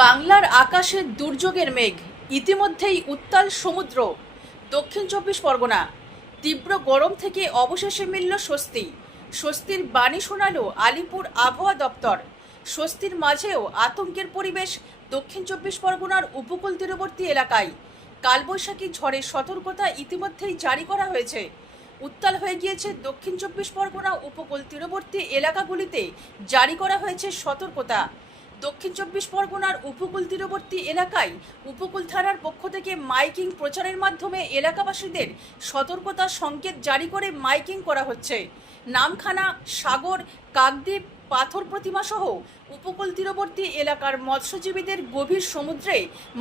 বাংলার আকাশে দুর্যোগের মেঘ, ইতিমধ্যেই উত্তাল সমুদ্র। দক্ষিণ চব্বিশ পরগনা তীব্র গরম থেকে অবশেষে মিলল স্বস্তি। স্বস্তির বাণী শোনালো আলিপুর আবহাওয়া দপ্তর। স্বস্তির মাঝেও আতঙ্কের পরিবেশ দক্ষিণ চব্বিশ পরগনার উপকূল তীরবর্তী এলাকায়। কালবৈশাখী ঝড়ের সতর্কতা ইতিমধ্যেই জারি করা হয়েছে। উত্তাল হয়ে গিয়েছে দক্ষিণ চব্বিশ পরগনা উপকূল তীরবর্তী এলাকাগুলিতে জারি করা হয়েছে সতর্কতা। দক্ষিণ চব্বিশ পরগনার উপকূল তীরবর্তী এলাকায় উপকূল থানার পক্ষ থেকে মাইকিং প্রচারের মাধ্যমে এলাকাবাসীদের সতর্কতা সংকেত জারি করে মাইকিং করা হচ্ছে। নামখানা, সাগর, কাকদ্বীপ, পাথর প্রতিমা সহ উপকূল তীরবর্তী এলাকার মৎস্যজীবীদের গভীর সমুদ্রে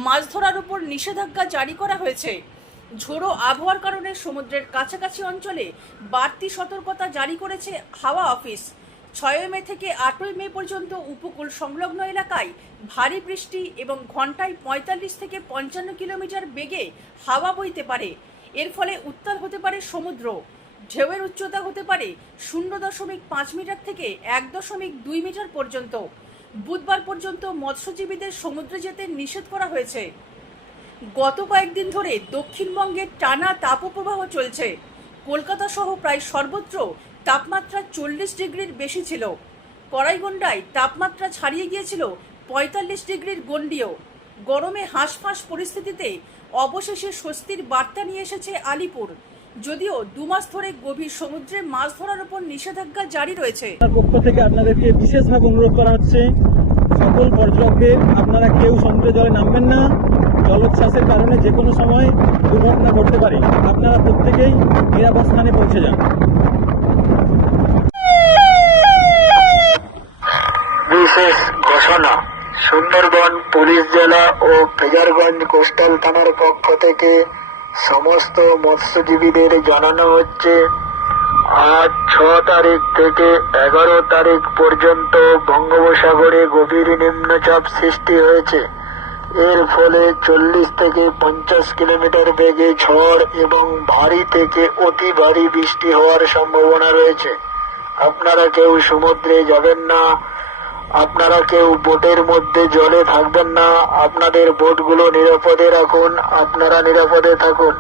মাছ ধরার উপর নিষেধাজ্ঞা জারি করা হয়েছে। ঝোড়ো আবহাওয়ার কারণে সমুদ্রের কাছাকাছি অঞ্চলে বাড়তি সতর্কতা জারি করেছে হাওয়া অফিস। 6 মে থেকে 8 মে পর্যন্ত উপকূল সংলগ্ন এলাকায় ভারী বৃষ্টি এবং ঘন্টায় 45 থেকে 55 কিলোমিটার বেগে হাওয়া বইতে পারে। এর ফলে উত্তাল হতে পারে সমুদ্র। ঢেউয়ের উচ্চতা হতে পারে 0.5 মিটার থেকে 1.2 মিটার পর্যন্ত। বুধবার পর্যন্ত মৎস্যজীবীদের সমুদ্রে যেতে নিষেধ করা হয়েছে। গত কয়েকদিন ধরে দক্ষিণবঙ্গে টানা তাপপ্রবাহ চলছে। কলকাতা সহ প্রায় সর্বত্র তাপমাত্রা 40 ডিগ্রির বেশি ছিল। কড়াইগন্ডায় তাপমাত্রা ছাড়িয়ে গিয়েছিল 45 ডিগ্রির গণ্ডিও। গরমে হাঁসফাঁস পরিস্থিতিতে অবশেষে স্বস্তির বার্তা নিয়ে এসেছে আলিপুর। যদিও 2 মাস ধরে গভীর সমুদ্রে মাছ ধরার উপর নিষেধাজ্ঞা জারি রয়েছে। পক্ষ থেকে আপনাদেরকে বিশেষভাবে অনুরোধ করা হচ্ছে, সকল পর্যটকদের আপনারা কেউ সমুদ্রে জলে নামবেন না। জলোচ্ছ্বাসের কারণে যে কোনো সময় দুর্ঘটনা ঘটতে পারে। আপনারা প্রত্যেকেই নিরাপদ স্থানে পৌঁছে যান। বিশেষ ঘোষণা। সুন্দরবন পুলিশ জেলা ও ফ্রেজারগঞ্জ কোস্টাল থানার পক্ষ থেকে সমস্ত মৎস্যজীবীদের জানানো হচ্ছে, আজ 6 তারিখ থেকে 11 তারিখ পর্যন্ত বঙ্গোপসাগরে গভীর নিম্নচাপ সৃষ্টি হয়েছে। এর ফলে 40 থেকে 50 কিলোমিটার বেগে ঝড় এবং ভারী থেকে অতি ভারী বৃষ্টি হওয়ার সম্ভাবনা রয়েছে। আপনারা কেউ সমুদ্রে যাবেন না, আপনারা কেউ বোটের মধ্যে জলে থাকবেন না। আপনাদের বোটগুলো নিরাপদে রাখুন, আপনারা নিরাপদে থাকুন।